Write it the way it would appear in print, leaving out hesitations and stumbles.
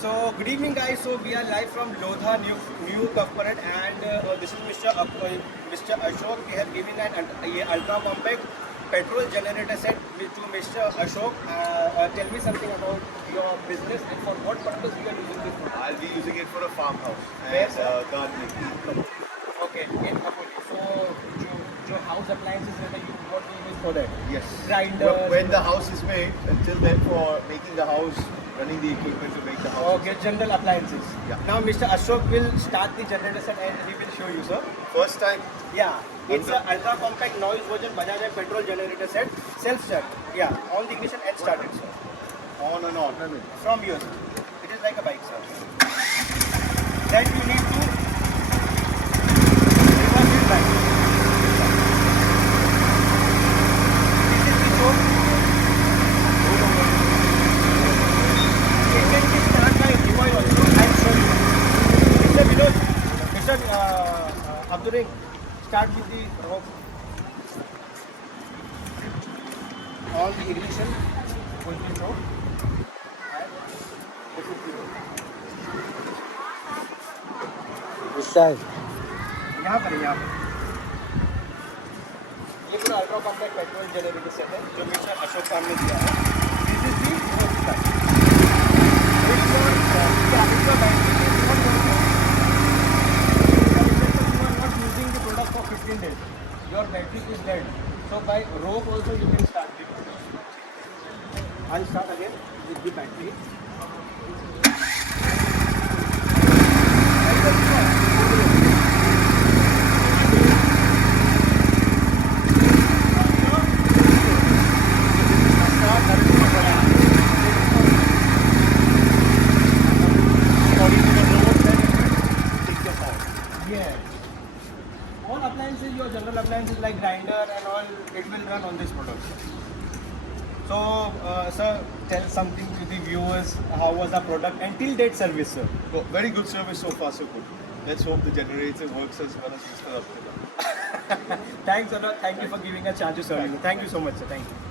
So good evening guys, so we are live from Lodha new corporate and this is Mr. Ashok. We have given an ultra compact petrol generator set to Mr. Ashok. Tell me something about your business and for what purpose you are using this product. I'll be using it for a farmhouse Yes, and gardening. Okay, in Apoli. So your house appliances that you what do you use for that? Yes. Grinders. When the house is made, until then for making the house, running the equipment to make the house. Okay, general appliances. Yeah. Now Mr. Ashok will start the generator set and he will show you, sir. First time, Yeah, it's an ultra compact noise version Bajaj petrol generator set, self start. Yeah, on the ignition and started, sir. on and on. From yours. It is like a bike, sir. Then you need to reverse it back. This is the soap. It can be started by recoil also. I will show you. Mr. Vinod, Mr. Abdul, start with the rope. On the ignition, pull the rope. यहाँ पर ये पूरा ultra compact petrol generator set है जो mister Ashok sahab ने दिया है this is the fourth type not using the product for 15 days your battery is dead so by rope also you can start the I start again with the battery All appliances, your general appliances like grinder and all, it will run on this product. So, sir, tell something to the viewers. How was the product and till date service, sir? Well, very good service so far, so good. Let's hope the generator works as well as Mr. Abdullah. Thanks a lot. Thank you for giving a chance to serve you. Thank you so much, sir. Thank you.